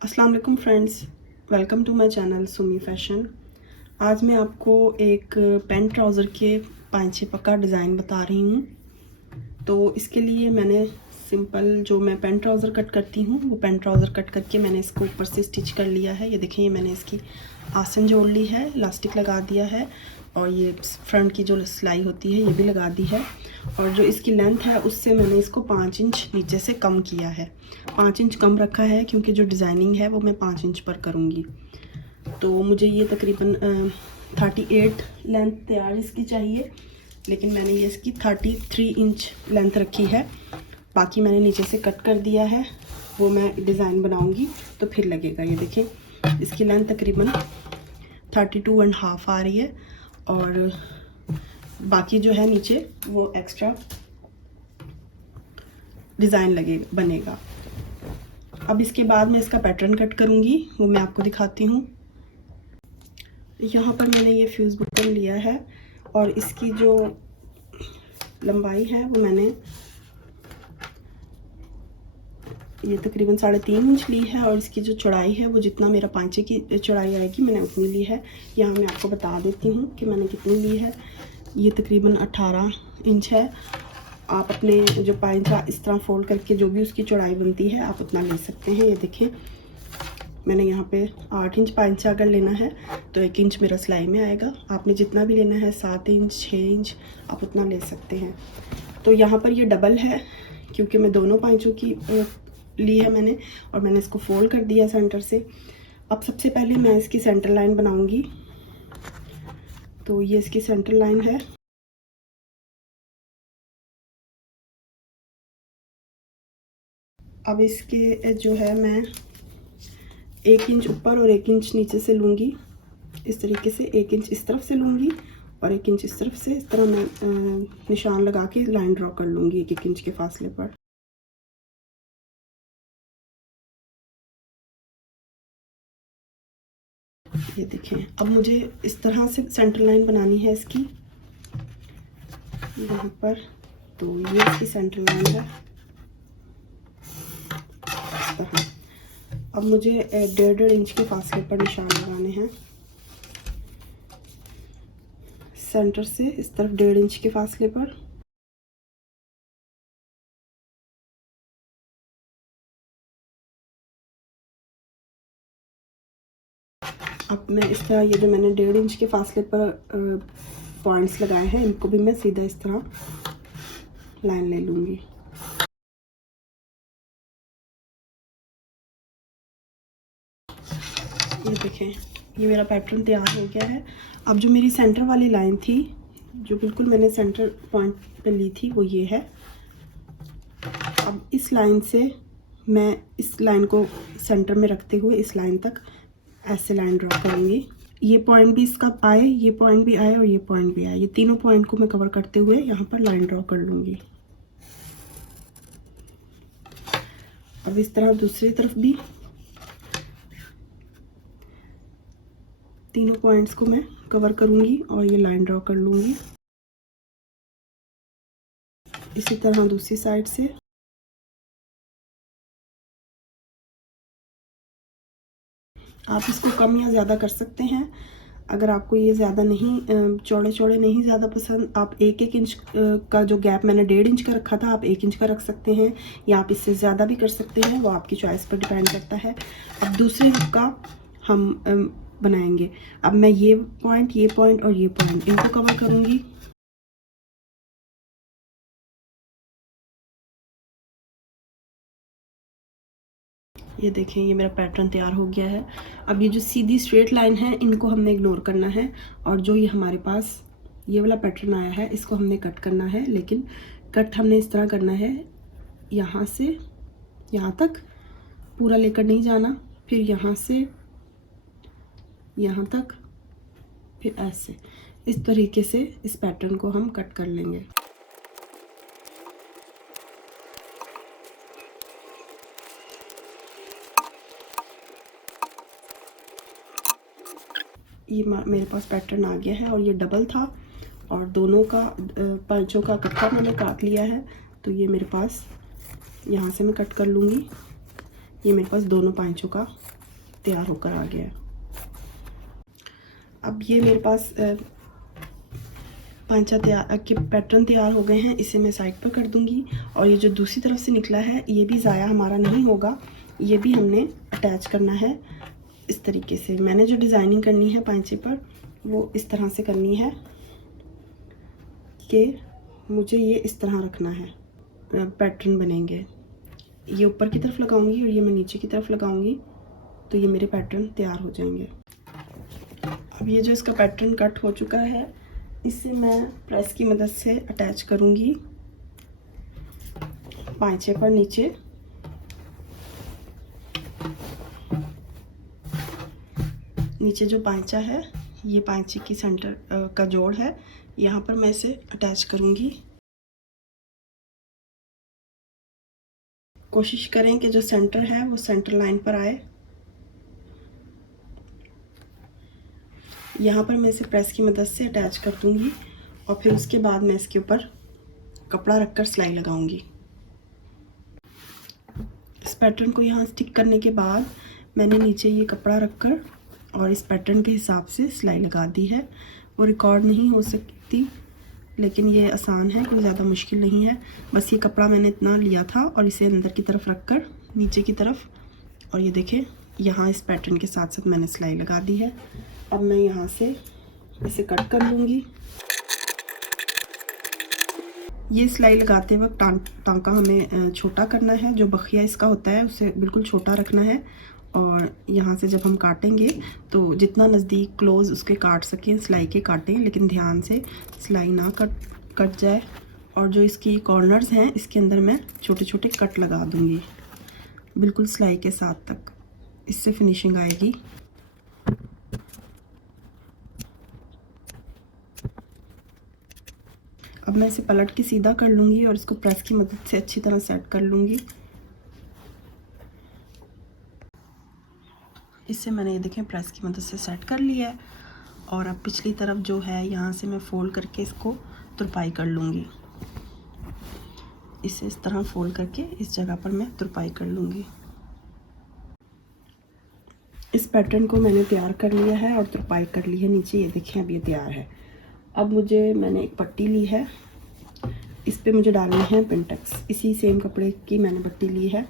अस्सलाम वालेकुम friends, welcome to my channel Sumi fashion. आज मैं आपको एक पैंट ट्राउज़र के पांचे पक्का डिज़ाइन बता रही हूँ। तो इसके लिए मैंने सिंपल जो मैं पैंट ट्राउज़र कट करती हूँ वो पैंट ट्राउज़र कट करके मैंने इसको ऊपर से स्टिच कर लिया है। ये देखें, ये मैंने इसकी आसन जोड़ ली है, इलास्टिक लगा दिया है और ये फ्रंट की जो सिलाई होती है ये भी लगा दी है। और जो इसकी लेंथ है उससे मैंने इसको 5 इंच नीचे से कम किया है। 5 इंच कम रखा है क्योंकि जो डिज़ाइनिंग है वो मैं 5 इंच पर करूँगी। तो मुझे ये तकरीबन 38 लेंथ तैयार इसकी चाहिए, लेकिन मैंने ये इसकी 33 इंच लेंथ रखी है। बाकी मैंने नीचे से कट कर दिया है, वो मैं डिज़ाइन बनाऊंगी तो फिर लगेगा। ये देखें, इसकी लेंथ तकरीबन 32.5 आ रही है और बाकी जो है नीचे वो एक्स्ट्रा डिज़ाइन बनेगा। अब इसके बाद मैं इसका पैटर्न कट करूँगी, वो मैं आपको दिखाती हूँ। यहाँ पर मैंने ये फ्यूज़ बटन लिया है और इसकी जो लंबाई है वो मैंने ये तकरीबन 3.5 इंच ली है और इसकी जो चौड़ाई है वो जितना मेरा पांचे की चौड़ाई आएगी मैंने उतनी ली है। यहाँ मैं आपको बता देती हूँ कि मैंने कितनी ली है। ये तकरीबन 18 इंच है। आप अपने जो पांचा इस तरह फोल्ड करके जो भी उसकी चौड़ाई बनती है आप उतना ले सकते हैं। ये देखें, मैंने यहाँ पे 8 इंच पांचा अगर लेना है तो 1 इंच मेरा सिलाई में आएगा। आपने जितना भी लेना है 7 इंच 6 इंच आप उतना ले सकते हैं। तो यहाँ पर ये डबल है क्योंकि मैं दोनों पांचों की ली है मैंने और मैंने इसको फोल्ड कर दिया सेंटर से। अब सबसे पहले मैं इसकी सेंटर लाइन बनाऊंगी। तो ये इसकी सेंटर लाइन है। अब इसके जो है मैं 1 इंच ऊपर और 1 इंच नीचे से लूँगी। इस तरीके से 1 इंच इस तरफ से लूँगी और 1 इंच इस तरफ से। इस तरह मैं निशान लगा के लाइन ड्रॉ कर लूँगी 1-1 इंच के फासले पर। ये देखें, अब मुझे इस तरह से सेंटर लाइन बनानी है इसकी यहाँ पर। तो ये इसकी सेंटर लाइन है इस तरह। अब मुझे 1.5 इंच के फासले पर निशान लगाने हैं सेंटर से इस तरफ 1.5 इंच के फासले पर। अब मैं इस तरह ये जो मैंने 1.5 इंच के फासले पर पॉइंट्स लगाए हैं इनको भी मैं सीधा इस तरह लाइन ले लूँगी। ये देखें, ये मेरा पैटर्न तैयार हो गया है। अब जो मेरी सेंटर वाली लाइन थी जो बिल्कुल मैंने सेंटर पॉइंट पे ली थी वो ये है। अब इस लाइन से मैं इस लाइन को सेंटर में रखते हुए इस लाइन तक ऐसे लाइन ड्रॉ करूँगी। ये पॉइंट भी इसका आए, ये पॉइंट भी आए और ये पॉइंट भी आए। ये तीनों पॉइंट को मैं कवर करते हुए यहाँ पर लाइन ड्रॉ कर लूँगी। अब इस तरह दूसरी तरफ भी तीनों पॉइंट्स को मैं कवर करूँगी और ये लाइन ड्रॉ कर लूँगी। इसी तरह दूसरी साइड से। आप इसको कम या ज़्यादा कर सकते हैं। अगर आपको ये ज़्यादा नहीं चौड़े चौड़े नहीं ज़्यादा पसंद, आप 1-1 इंच का जो गैप मैंने 1.5 इंच का रखा था आप 1 इंच का रख सकते हैं या आप इससे ज़्यादा भी कर सकते हैं, वो आपकी चॉइस पर डिपेंड करता है। अब दूसरे हुक का हम बनाएंगे। अब मैं ये पॉइंट और ये पॉइंट इनको कवर करूँगी। ये देखें, ये मेरा पैटर्न तैयार हो गया है। अब ये जो सीधी स्ट्रेट लाइन है इनको हमने इग्नोर करना है और जो ये हमारे पास ये वाला पैटर्न आया है इसको हमने कट करना है। लेकिन कट हमने इस तरह करना है, यहाँ से यहाँ तक पूरा लेकर नहीं जाना, फिर यहाँ से यहाँ तक, फिर ऐसे। इस तरीके से इस पैटर्न को हम कट कर लेंगे। ये मेरे पास पैटर्न आ गया है और ये डबल था और दोनों का पांचों का इकट्ठा मैंने काट लिया है। तो ये मेरे पास यहाँ से मैं कट कर लूँगी। ये मेरे पास दोनों पांचों का तैयार होकर आ गया है। अब ये मेरे पास पांचा तैयार के पैटर्न तैयार हो गए हैं। इसे मैं साइड पर कर दूंगी। और ये जो दूसरी तरफ से निकला है ये भी ज़ाया हमारा नहीं होगा, ये भी हमने अटैच करना है इस तरीके से। मैंने जो डिज़ाइनिंग करनी है पांचे पर वो इस तरह से करनी है कि मुझे ये इस तरह रखना है, पैटर्न बनेंगे। ये ऊपर की तरफ लगाऊंगी और ये मैं नीचे की तरफ लगाऊंगी, तो ये मेरे पैटर्न तैयार हो जाएंगे। अब ये जो इसका पैटर्न कट हो चुका है इसे मैं प्रेस की मदद से अटैच करूंगी पांचे पर नीचे। नीचे जो पांचा है ये पांचे की सेंटर का जोड़ है, यहाँ पर मैं इसे अटैच करूंगी। कोशिश करें कि जो सेंटर है वो सेंटर लाइन पर आए। यहाँ पर मैं इसे प्रेस की मदद से अटैच कर दूंगी और फिर उसके बाद मैं इसके ऊपर कपड़ा रखकर सिलाई लगाऊंगी। इस पैटर्न को यहाँ स्टिक करने के बाद मैंने नीचे ये कपड़ा रखकर और इस पैटर्न के हिसाब से सिलाई लगा दी है। वो रिकॉर्ड नहीं हो सकती लेकिन ये आसान है, कोई ज़्यादा मुश्किल नहीं है। बस ये कपड़ा मैंने इतना लिया था और इसे अंदर की तरफ रखकर नीचे की तरफ, और ये देखें यहाँ इस पैटर्न के साथ साथ मैंने सिलाई लगा दी है। अब मैं यहाँ से इसे कट कर लूँगी। ये सिलाई लगाते वक्त टांका हमें छोटा करना है, जो बखिया इसका होता है उसे बिल्कुल छोटा रखना है। और यहाँ से जब हम काटेंगे तो जितना नज़दीक क्लोज उसके काट सकें सिलाई के काटें, लेकिन ध्यान से सिलाई ना कट जाए। और जो इसकी कॉर्नर्स हैं इसके अंदर मैं छोटे छोटे कट लगा दूँगी बिल्कुल सिलाई के साथ तक, इससे फिनिशिंग आएगी। अब मैं इसे पलट के सीधा कर लूँगी और इसको प्रेस की मदद से अच्छी तरह सेट कर लूँगी। इससे मैंने ये देखें प्रेस की मदद से सेट कर लिया है। और अब पिछली तरफ जो है यहाँ से मैं फोल्ड करके इसको तुरपाई कर लूँगी। इसे इस तरह फोल्ड करके इस जगह पर मैं तुरपाई कर लूँगी। इस पैटर्न को मैंने तैयार कर लिया है और तुरपाई कर ली है नीचे, ये देखें अब ये तैयार है। अब मैंने एक पट्टी ली है, इस पे मुझे डालनी है पिनटेक्स। इसी सेम कपड़े की मैंने पट्टी ली है।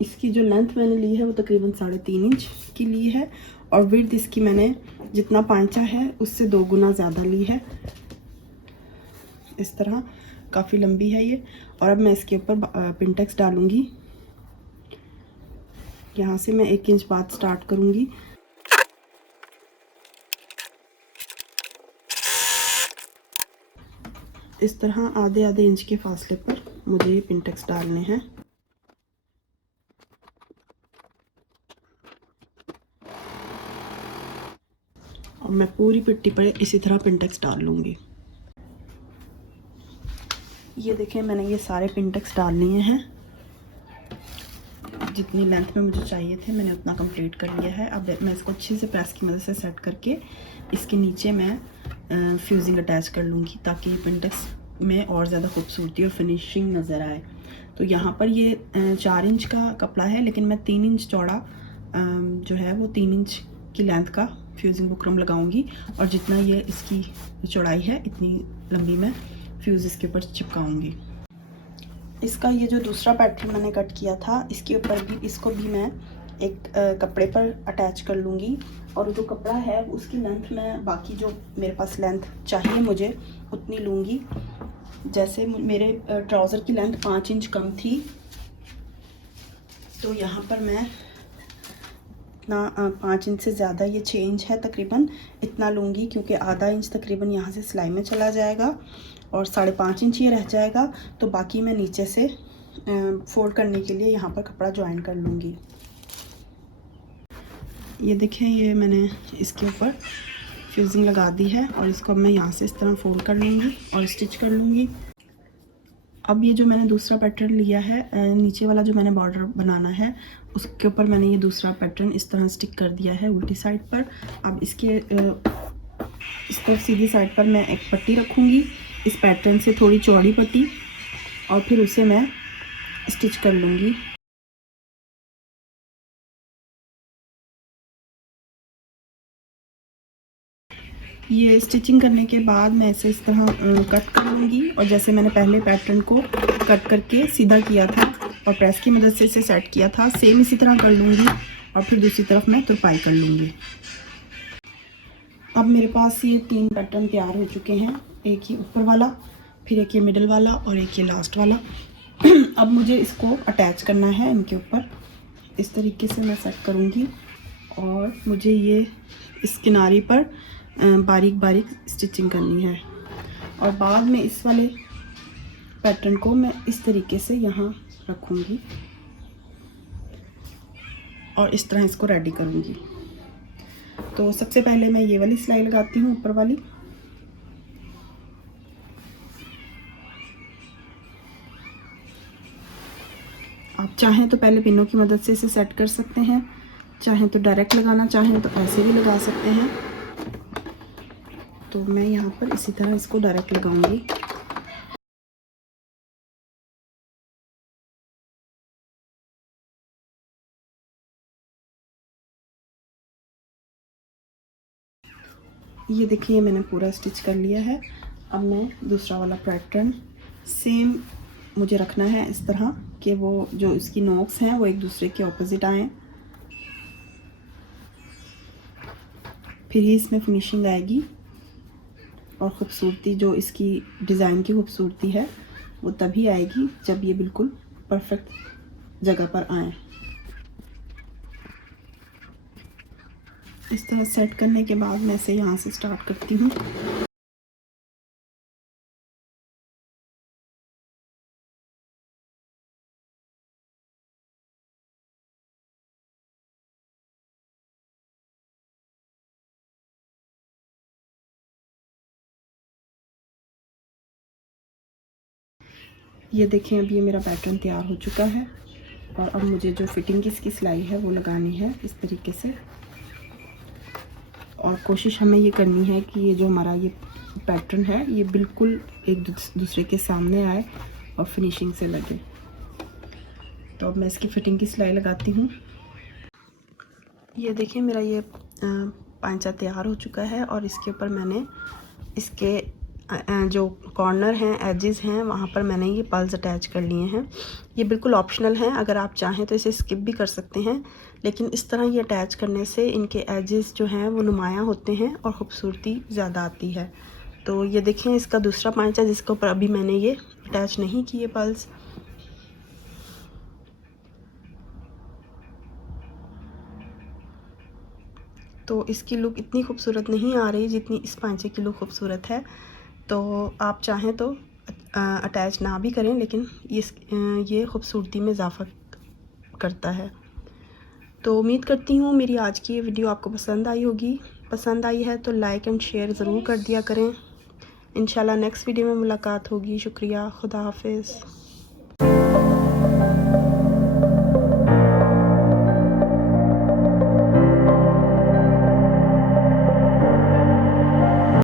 इसकी जो लेंथ मैंने ली है वो तकरीबन 3.5 इंच की ली है और विड्थ इसकी मैंने जितना पांचा है उससे 2 गुना ज़्यादा ली है। इस तरह काफ़ी लंबी है ये। और अब मैं इसके ऊपर पिनटेक्स डालूँगी। यहाँ से मैं 1 इंच बाद स्टार्ट करूँगी। इस तरह आधे आधे इंच के फासले पर मुझे ये पिनटेक्स डालने हैं। और मैं पूरी पट्टी पर इसी तरह पिनटेक्स डाल लूँगी। ये देखें मैंने ये सारे पिनटेक्स डाल लिए हैं। जितनी लेंथ में मुझे चाहिए थे मैंने उतना कंप्लीट कर लिया है। अब मैं इसको अच्छे से प्रेस की मदद से सेट करके इसके नीचे मैं फ्यूजिंग अटैच कर लूँगी ताकि पिनटेक्स में और ज़्यादा खूबसूरती और फिनिशिंग नज़र आए। तो यहाँ पर ये 4 इंच का कपड़ा है लेकिन मैं 3 इंच चौड़ा जो है वो 3 इंच की लेंथ का फ्यूजिंग बुकरम लगाऊंगी और जितना ये इसकी चौड़ाई है इतनी लंबी मैं फ्यूज़ इसके ऊपर चिपकाऊंगी। इसका ये जो दूसरा पैटर्न मैंने कट किया था इसके ऊपर भी इसको भी मैं एक कपड़े पर अटैच कर लूँगी। और जो कपड़ा है उसकी लेंथ मैं बाकी जो मेरे पास लेंथ चाहिए मुझे उतनी लूँगी। जैसे मेरे ट्राउज़र की लेंथ 5 इंच कम थी तो यहाँ पर मैं इतना 5 इंच से ज़्यादा, ये 6 इंच है तकरीबन, इतना लूँगी क्योंकि आधा इंच तकरीबन यहाँ से सिलाई में चला जाएगा और 5.5 इंच ये रह जाएगा। तो बाकी मैं नीचे से फोल्ड करने के लिए यहाँ पर कपड़ा ज्वाइन कर लूँगी। ये देखें ये मैंने इसके ऊपर फ्यूजिंग लगा दी है और इसको अब मैं यहाँ से इस तरह फोल्ड कर लूँगी और स्टिच कर लूँगी। अब ये जो मैंने दूसरा पैटर्न लिया है नीचे वाला जो मैंने बॉर्डर बनाना है उसके ऊपर मैंने ये दूसरा पैटर्न इस तरह स्टिक कर दिया है उल्टी साइड पर। अब इसके इस तरफ सीधी साइड पर मैं एक पट्टी रखूँगी इस पैटर्न से थोड़ी चौड़ी पट्टी और फिर उसे मैं स्टिच कर लूँगी। ये स्टिचिंग करने के बाद मैं इसे इस तरह कट कर लूँगी, और जैसे मैंने पहले पैटर्न को कट करके सीधा किया था और प्रेस की मदद से इसे सेट किया था, सेम इसी तरह कर लूँगी और फिर दूसरी तरफ मैं तुरपाई कर लूँगी। अब मेरे पास ये 3 पैटर्न तैयार हो चुके हैं, एक ही ऊपर वाला, फिर एक ये मिडल वाला और एक ये लास्ट वाला। अब मुझे इसको अटैच करना है इनके ऊपर। इस तरीके से मैं सेट करूँगी और मुझे ये इस किनारी पर बारीक बारीक स्टिचिंग करनी है, और बाद में इस वाले पैटर्न को मैं इस तरीके से यहाँ रखूँगी और इस तरह इसको रेडी करूँगी। तो सबसे पहले मैं ये वाली सिलाई लगाती हूँ, ऊपर वाली। आप चाहें तो पहले पिनों की मदद से इसे सेट कर सकते हैं, चाहें तो डायरेक्ट लगाना चाहें तो ऐसे भी लगा सकते हैं। तो मैं यहाँ पर इसी तरह इसको डायरेक्ट लगाऊंगी। ये देखिए मैंने पूरा स्टिच कर लिया है। अब मैं दूसरा वाला पैटर्न सेम मुझे रखना है इस तरह कि वो जो इसकी नोक्स हैं वो एक दूसरे के ऑपोजिट आएँ, फिर ही इसमें फिनिशिंग आएगी और ख़ूबसूरती, जो इसकी डिज़ाइन की खूबसूरती है वो तभी आएगी जब ये बिल्कुल परफेक्ट जगह पर आए। इस तरह सेट करने के बाद मैं इसे यहाँ से स्टार्ट करती हूँ। ये देखें अब ये मेरा पैटर्न तैयार हो चुका है, और अब मुझे जो फिटिंग की इसकी सिलाई है वो लगानी है इस तरीके से। और कोशिश हमें ये करनी है कि ये जो हमारा ये पैटर्न है ये बिल्कुल एक दूसरे के सामने आए और फिनिशिंग से लगे। तो अब मैं इसकी फिटिंग की सिलाई लगाती हूँ। ये देखिए मेरा ये पांचा तैयार हो चुका है, और इसके ऊपर मैंने इसके जो कॉर्नर हैं, एजेस हैं, वहाँ पर मैंने ये पल्स अटैच कर लिए हैं। ये बिल्कुल ऑप्शनल हैं, अगर आप चाहें तो इसे स्किप भी कर सकते हैं, लेकिन इस तरह ये अटैच करने से इनके एजेस जो हैं वो नुमायाँ होते हैं और ख़ूबसूरती ज़्यादा आती है। तो ये देखें इसका दूसरा पांचा जिसके ऊपर अभी मैंने ये अटैच नहीं किए पल्स। तो इसकी लुक इतनी खूबसूरत नहीं आ रही जितनी इस पांचे की लुक खूबसूरत है। तो आप चाहें तो अटैच ना भी करें, लेकिन ये खूबसूरती में इजाफ़ा करता है। तो उम्मीद करती हूँ मेरी आज की ये वीडियो आपको पसंद आई होगी। पसंद आई है तो लाइक एंड शेयर ज़रूर कर दिया करें। इंशाल्लाह नेक्स्ट वीडियो में मुलाकात होगी। शुक्रिया, खुदा हाफिज़।